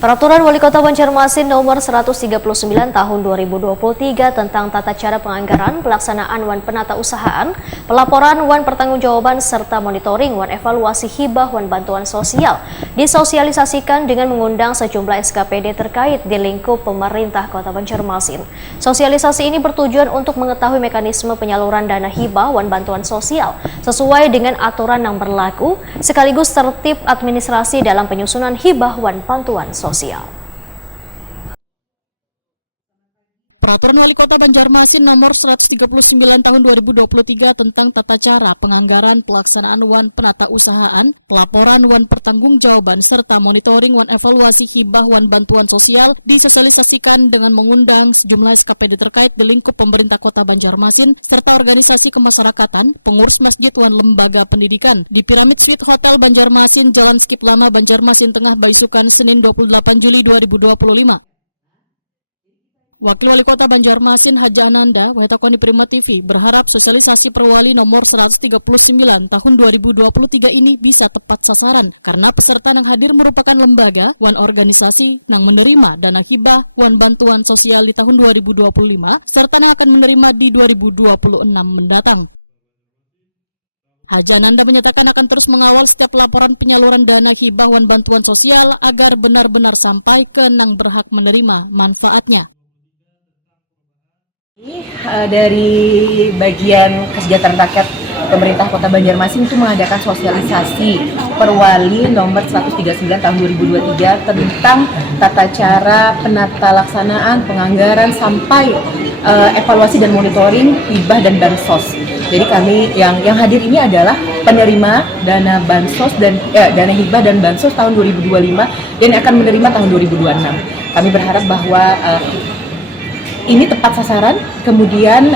Peraturan Wali Kota Banjarmasin Nomor 139 Tahun 2023 tentang tata cara penganggaran, pelaksanaan wan penata usahaan, pelaporan wan pertanggungjawaban serta monitoring wan evaluasi hibah wan bantuan sosial disosialisasikan dengan mengundang sejumlah SKPD terkait di lingkup pemerintah Kota Banjarmasin. Sosialisasi ini bertujuan untuk mengetahui mekanisme penyaluran dana hibah wan bantuan sosial sesuai dengan aturan yang berlaku, sekaligus tertib administrasi dalam penyusunan hibah wan bantuan sosial. Peraturan Wali Kota Banjarmasin Nomor 139 Tahun 2023 tentang tata cara penganggaran, pelaksanaan wan penata usahaan, pelaporan wan pertanggungjawaban serta monitoring wan evaluasi hibah wan bantuan sosial disosialisasikan dengan mengundang sejumlah SKPD terkait di lingkup pemerintah Kota Banjarmasin serta organisasi kemasyarakatan, pengurus masjid wan lembaga pendidikan di Pyramid Suite Hotel Banjarmasin, Jalan Skip Lama, Banjarmasin Tengah, Baisukan, Senin 28 Juli 2025. Wakil Wali Kota Banjarmasin Haja Ananda, Wahetakoni Prima TV, berharap sosialisasi Perwali Nomor 139 Tahun 2023 ini bisa tepat sasaran karena peserta yang hadir merupakan lembaga wan organisasi yang menerima dana hibah wan bantuan sosial di tahun 2025 serta yang akan menerima di 2026 mendatang. Haja Ananda menyatakan akan terus mengawal setiap laporan penyaluran dana hibah wan bantuan sosial agar benar-benar sampai ke yang berhak menerima manfaatnya. Dari bagian kesejahteraan rakyat pemerintah Kota Banjarmasin itu mengadakan sosialisasi Perwali Nomor 139 Tahun 2023 tentang tata cara penata laksanaan, penganggaran sampai evaluasi dan monitoring hibah dan bansos. Jadi kami yang hadir ini adalah penerima dana bansos dan dana hibah dan bansos tahun 2025 dan akan menerima tahun 2026. Kami berharap bahwa ini tepat sasaran, kemudian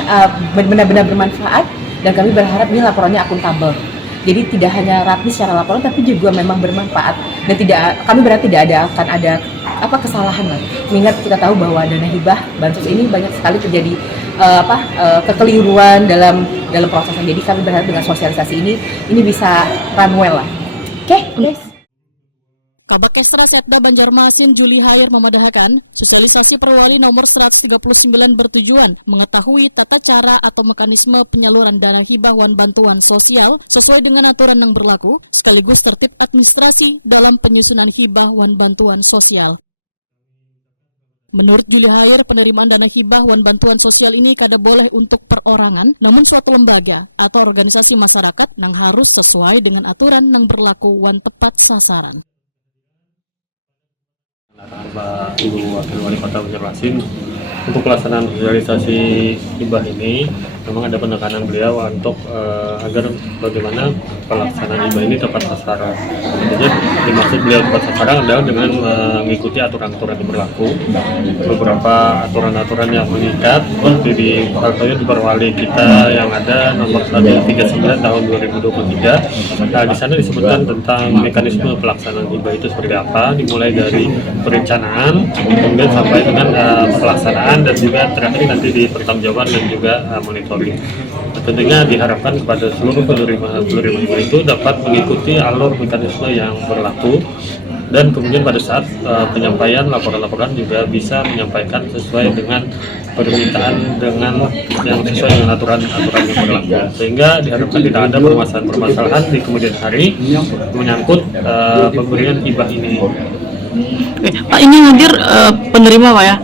benar-benar bermanfaat, dan kami berharap ini laporannya akuntabel. Jadi tidak hanya rapi secara laporan, tapi juga memang bermanfaat. Dan kami berarti tidak akan ada kesalahan lah. Mengingat kita tahu bahwa dana hibah bansos ini banyak sekali terjadi kekeliruan dalam prosesnya. Jadi kami berharap dengan sosialisasi ini bisa run well lah. Oke, guys. Kabak Kesra Setda Banjarmasin Juli Hair memadahkan, sosialisasi Perwali Nomor 139 bertujuan mengetahui tata cara atau mekanisme penyaluran dana hibah wan bantuan sosial sesuai dengan aturan yang berlaku, sekaligus tertib administrasi dalam penyusunan hibah wan bantuan sosial. Menurut Juli Hair, penerimaan dana hibah wan bantuan sosial ini kada boleh untuk perorangan, namun suatu lembaga atau organisasi masyarakat yang harus sesuai dengan aturan yang berlaku wan tepat sasaran. Pak Ibu Wakil Wali Kota Banjarmasin, untuk pelaksanaan sosialisasi hibah ini memang ada penekanan beliau untuk agar bagaimana pelaksanaan hibah ini tepat sasaran. Tentunya dimaksud beliau tepat sasaran adalah dengan mengikuti aturan-aturan yang berlaku. Beberapa aturan-aturan yang mengikat seperti di Perwali kita yang ada nomor 139 tahun 2023. Nah, di sana disebutkan tentang mekanisme pelaksanaan hibah itu seperti apa, dimulai dari perencanaan, kemudian sampai dengan pelaksanaan dan juga terakhir nanti di pertanggungjawaban dan juga monitoring. Tentunya diharapkan kepada seluruh penerima itu dapat mengikuti alur mekanisme yang berlaku dan kemudian pada saat penyampaian laporan-laporan juga bisa menyampaikan sesuai dengan permintaan dengan yang sesuai dengan aturan-aturan yang berlaku, sehingga diharapkan tidak ada permasalahan-permasalahan di kemudian hari menyangkut pemberian hibah ini. Pak, ini hadir penerima Pak ya?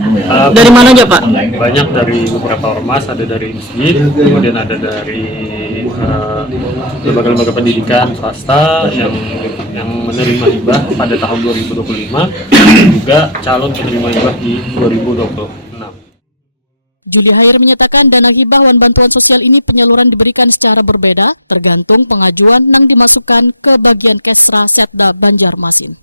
Dari mana aja Pak? Banyak dari beberapa ormas, ada dari masjid, kemudian ada dari lembaga-lembaga pendidikan swasta yang menerima hibah pada tahun 2025 dan juga calon penerima hibah di 2026. Juli Hair menyatakan dana hibah wan bantuan sosial ini penyaluran diberikan secara berbeda tergantung pengajuan yang dimasukkan ke bagian Kesra Setda Banjarmasin.